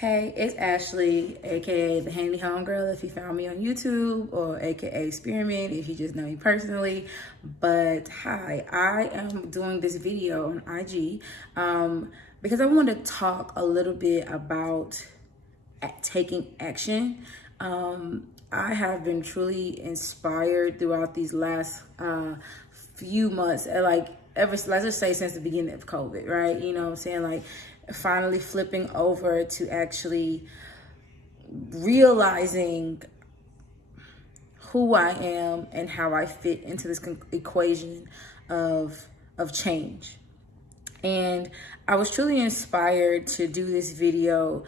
Hey, it's Ashley, aka the Handy Homegirl if you found me on YouTube, or aka Spearmint if you just know me personally. But hi, I am doing this video on IG because I want to talk a little bit about taking action. I have been truly inspired throughout these last few months, let's just say since the beginning of COVID, right? You know what I'm saying? Like, finally flipping over to actually realizing who I am and how I fit into this equation of change. And I was truly inspired to do this video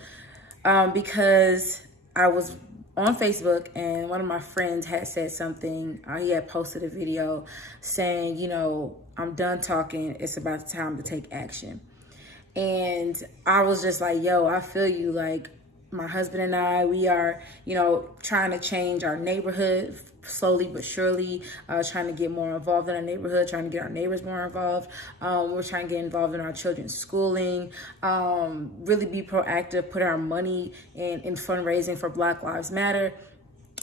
because I was on Facebook and one of my friends had said something. He had posted a video saying, you know, I'm done talking. It's about time to take action. And I was just like, yo, I feel you. Like, my husband and I, we are, you know, trying to change our neighborhood slowly but surely, trying to get more involved in our neighborhood, trying to get our neighbors more involved. We're trying to get involved in our children's schooling, really be proactive, put our money in fundraising for Black Lives Matter.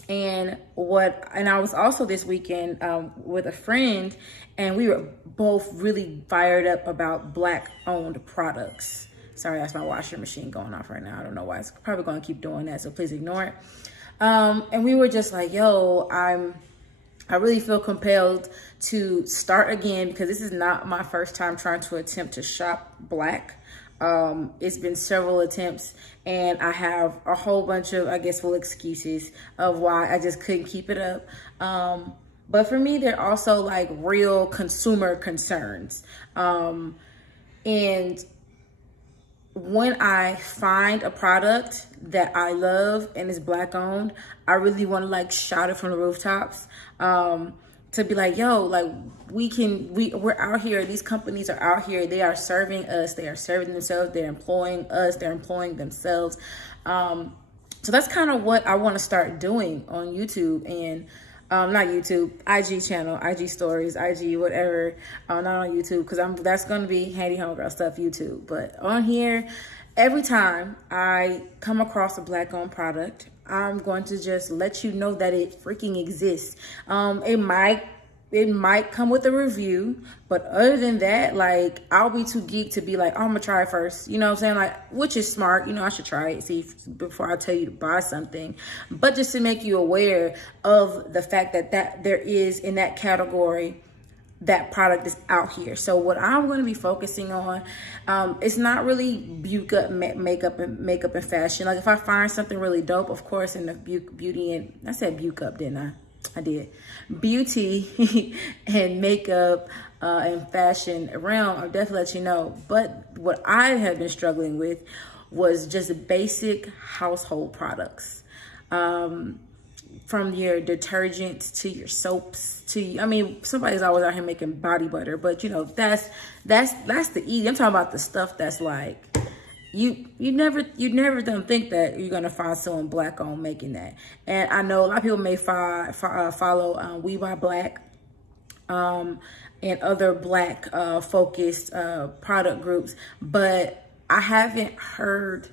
And I was also this weekend with a friend, and we were both really fired up about Black owned products. Sorry, that's my washing machine going off right now. I don't know why. It's probably going to keep doing that, so please ignore it. And we were just like, yo, I really feel compelled to start again, because this is not my first time trying to attempt to shop Black. It's been several attempts, and I have a whole bunch of, I guess, excuses of why I just couldn't keep it up. But for me, they're also like real consumer concerns. And when I find a product that I love and is Black owned, I really want to like shout it from the rooftops. To be like, yo, like we're out here. These companies are out here. They are serving us. They are serving themselves. They're employing us. They're employing themselves. So that's kind of what I want to start doing on YouTube and not YouTube, IG channel, IG stories, IG whatever. Not on YouTube, because that's going to be Handy Homegirl stuff YouTube. But on here, every time I come across a Black owned product, I'm going to just let you know that it freaking exists. It might come with a review, but other than that, like, I'll be too geek to be like, oh, I'm gonna try it first. You know what I'm saying? Like, which is smart. You know, I should try it, see before I tell you to buy something. But just to make you aware of the fact that there is in that category, that product is out here. So what I'm going to be focusing on, it's not really makeup and fashion. Like, if I find something really dope, of course, in the beauty and I said buke-up, didn't I? I did. Beauty and makeup and fashion realm, I'll definitely let you know. But what I have been struggling with was just basic household products. From your detergents to your soaps to, I mean, somebody's always out here making body butter, but you know, that's the easy. I'm talking about the stuff that's like, you never don't think that you're gonna find someone Black owned making that. And I know a lot of people may follow We Buy Black and other Black focused product groups, but I haven't heard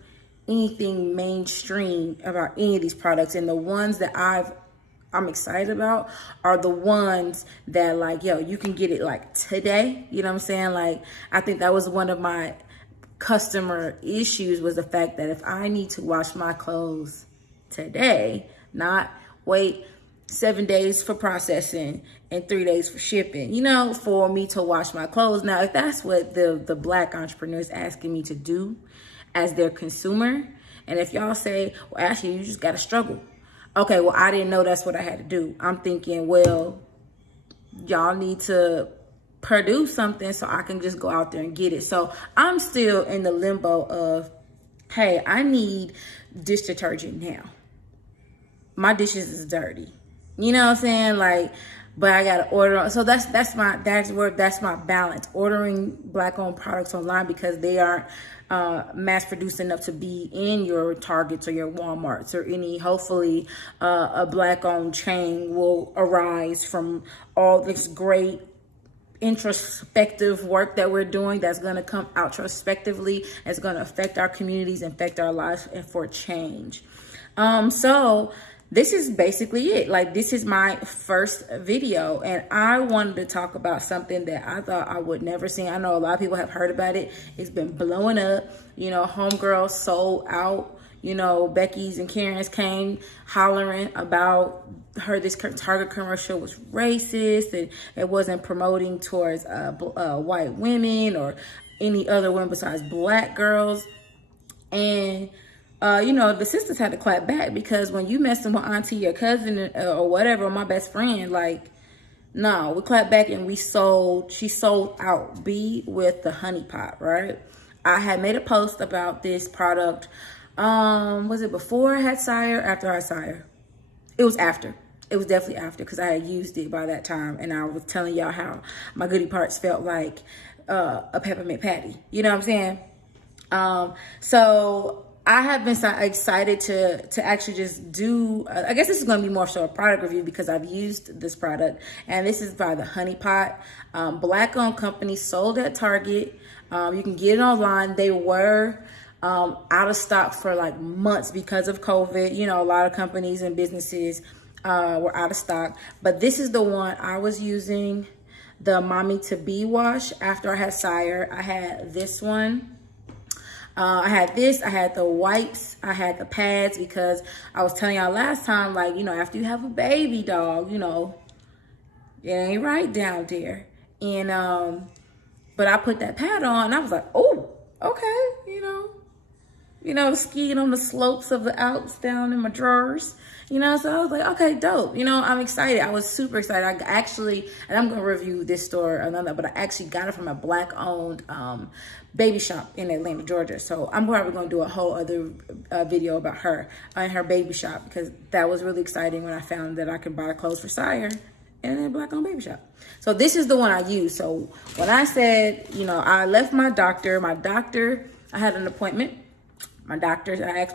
anything mainstream about any of these products. And the ones that I'm excited about are the ones that, like, yo, you can get it like today. You know what I'm saying? Like, I think that was one of my customer issues, was the fact that if I need to wash my clothes today, not wait 7 days for processing and 3 days for shipping, you know, for me to wash my clothes. Now, if that's what the Black entrepreneur is asking me to do as their consumer, and if y'all say, well, actually, you just got to struggle. Okay, well, I didn't know that's what I had to do. I'm thinking, well, y'all need to produce something so I can just go out there and get it. So I'm still in the limbo of, hey, I need dish detergent now. My dishes is dirty. You know what I'm saying? Like, but I gotta order. So that's my balance. Ordering Black owned products online because they aren't mass produced enough to be in your Targets or your Walmarts or any. Hopefully, a Black owned chain will arise from all this great introspective work that we're doing that's going to come outrospectively. It's going to affect our communities, affect our lives, and for change. So this is basically it. Like, this is my first video, and I wanted to talk about something that I thought I would never see. I know a lot of people have heard about it. It's been blowing up. You know, homegirls sold out. You know, Becky's and Karen's came hollering about her. This Target commercial was racist, and it wasn't promoting towards white women or any other women besides black girls. And you know, the sisters had to clap back, because when you messing with auntie or cousin or whatever, or my best friend, like, no, we clapped back and she sold out B with the honey pot, right? I had made a post about this product. Was it before I had Sire, after I had Sire? It was after. It was definitely after, because I had used it by that time, and I was telling y'all how my goodie parts felt like a peppermint patty. You know what I'm saying? So I have been excited to actually just do, I guess this is going to be more so a product review, because I've used this product, and this is by the Honey Pot. Black-owned company, sold at Target. You can get it online. They were out of stock for like months because of COVID. You know, a lot of companies and businesses were out of stock, but this is the one I was using, the Mommy to Be wash. After I had Sire, I had this one. I had this, I had the wipes, I had the pads, because I was telling y'all last time, like, you know, after you have a baby dog, you know, it ain't right down there. And, but I put that pad on, and I was like, oh, okay, you know, skiing on the slopes of the Alps down in my drawers, you know, so I was like, okay, dope. You know, I'm excited. I was super excited. I actually, and I'm going to review this store another, but I actually got it from a black-owned baby shop in Atlanta, Georgia. So I'm probably going to do a whole other video about her and her baby shop, because that was really exciting when I found that I could buy clothes for Sire in a black-owned baby shop. So this is the one I use. So when I said, you know, I left my doctor, I had an appointment. My doctor, I asked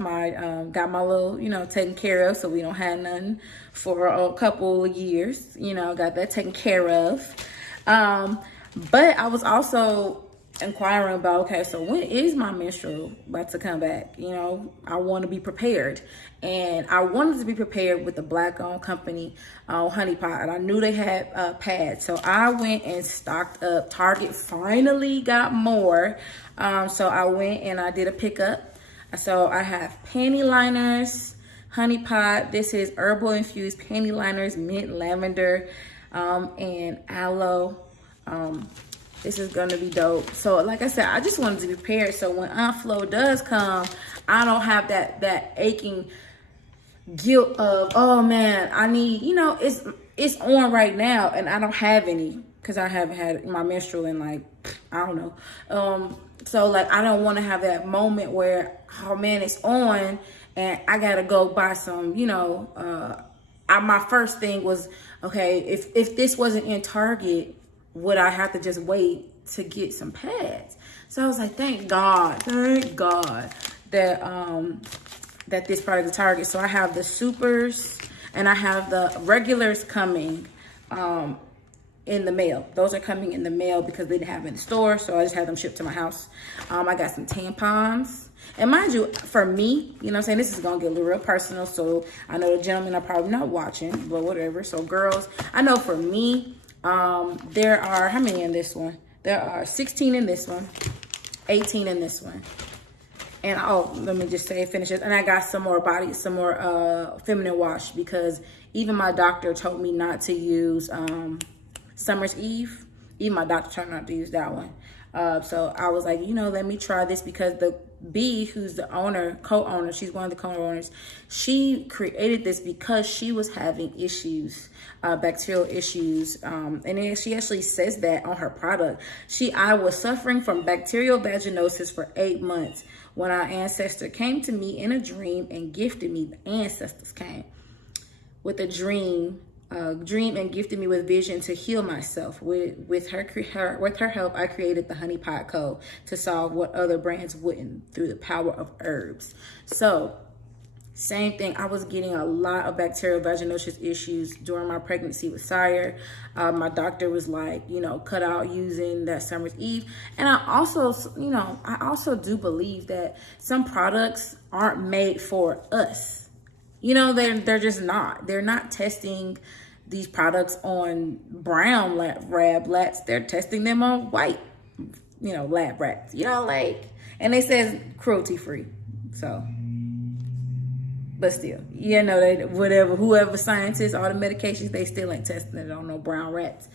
got my little, you know, taken care of, so we don't have nothing for a couple of years, you know, got that taken care of. But I was also inquiring about, okay, so when is my menstrual about to come back? You know, I want to be prepared. And I wanted to be prepared with the black-owned company, Honey Pot, and I knew they had pads. So I went and stocked up. Target finally got more. So I went and I did a pickup. So I have panty liners, Honey Pot. This is herbal infused panty liners, mint, lavender, and aloe. This is gonna be dope. So like I said, I just wanted to be prepared, so when Aunt Flo does come, I don't have that aching guilt of, oh man, I need, you know, it's on right now and I don't have any, because I haven't had my menstrual in like, I don't know. So like, I don't want to have that moment where, oh man, it's on and I gotta go buy some, you know, my first thing was, okay, if this wasn't in Target, would I have to just wait to get some pads? So I was like, thank God that this product is Target. So I have the supers and I have the regulars coming in the mail. Those are coming in the mail because they didn't have them in the store, so I just had them shipped to my house. I got some tampons. And mind you, for me, you know what I'm saying, this is gonna get a little real personal, so I know the gentlemen are probably not watching, but whatever. So girls, I know for me, there are, how many in this one? There are 16 in this one, 18 in this one. And oh, let me just say, finish it. And I got some more feminine wash, because even my doctor told me not to use Summer's Eve. Even my doctor told me not to use that one. So I was like, you know, let me try this, because the B, who's the owner, co-owner, she's one of the co-owners, she created this because she was having issues, bacterial issues. And then she actually says that on her product. I was suffering from bacterial vaginosis for 8 months when our ancestor came to me in a dream and gifted me. The ancestors came with a dream and gifted me with vision to heal myself. With her help, I created the Honey Pot Co. to solve what other brands wouldn't, through the power of herbs. So Same thing. I was getting a lot of bacterial vaginosis issues during my pregnancy with Sire. My doctor was like, you know, cut out using that Summer's Eve. And I also, you know, I also do believe that some products aren't made for us. You know, they're just not. They're not testing these products on brown lab rats. They're testing them on white, you know, lab rats. You know, like, and they says cruelty free. So. But still, you know, they, whatever, whoever scientists, all the medications, they still ain't testing it on no brown rats.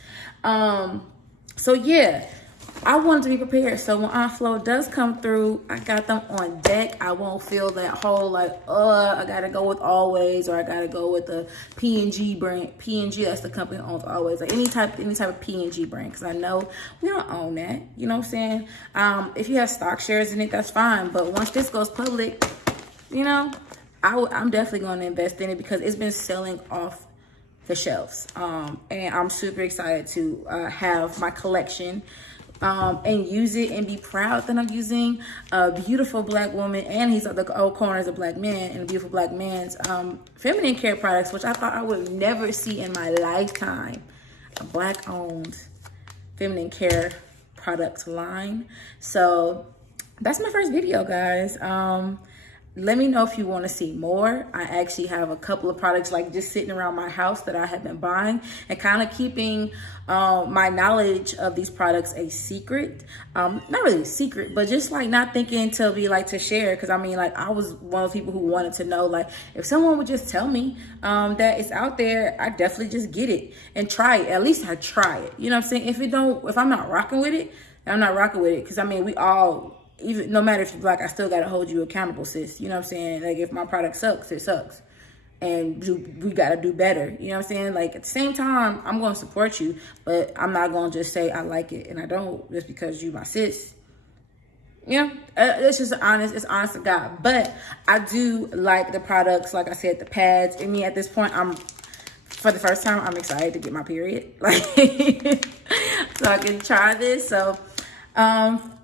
So yeah, I wanted to be prepared. So when Enfloo does come through, I got them on deck. I won't feel that whole like, I gotta go with Always, or I gotta go with the P&G brand. P&G, that's the company that owns Always. Like any type of P&G brand, because I know we don't own that. You know what I'm saying? If you have stock shares in it, that's fine. But once this goes public, you know, I'm definitely going to invest in it because it's been selling off the shelves. And I'm super excited to have my collection and use it and be proud that I'm using a beautiful black woman, and he's at the old corners of black men, and a beautiful black man's feminine care products, which I thought I would never see in my lifetime. A black owned feminine care products line. So that's my first video, guys. Let me know if you want to see more. I actually have a couple of products like just sitting around my house that I have been buying, and kind of keeping my knowledge of these products a secret. Not really a secret, but just like not thinking to be like to share. Because I mean, like, I was one of the people who wanted to know, like, if someone would just tell me that it's out there, I definitely just get it and try it. At least I try it. You know what I'm saying? If I'm not rocking with it, I'm not rocking with it. Because I mean, we all, even no matter if you're black, I still gotta hold you accountable, sis. You know what I'm saying? Like, if my product sucks, it sucks, and we gotta do better. You know what I'm saying? Like, at the same time, I'm gonna support you, but I'm not gonna just say I like it and I don't just because you my sis. You know, it's just it's honest to God. But I do like the products, like I said, the pads. I mean, at this point, for the first time, I'm excited to get my period, like, so I can try this. So.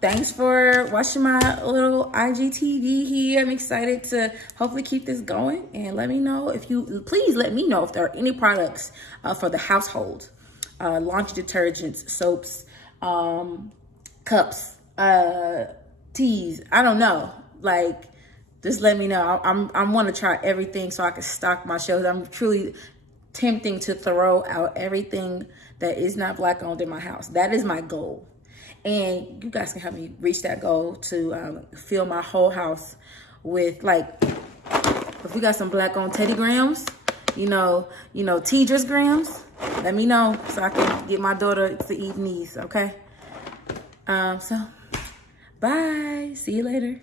Thanks for watching my little IGTV here. I'm excited to hopefully keep this going, and let me know please let me know if there are any products for the household, laundry detergents, soaps, cups, teas. I don't know. Like, just let me know. I want to try everything so I can stock my shelves. I'm truly tempting to throw out everything that is not black owned in my house. That is my goal. And you guys can help me reach that goal to fill my whole house with, like, if we got some black owned Teddy Grahams, you know, Tidris Grahams, let me know so I can get my daughter to eat these, okay? So, bye. See you later.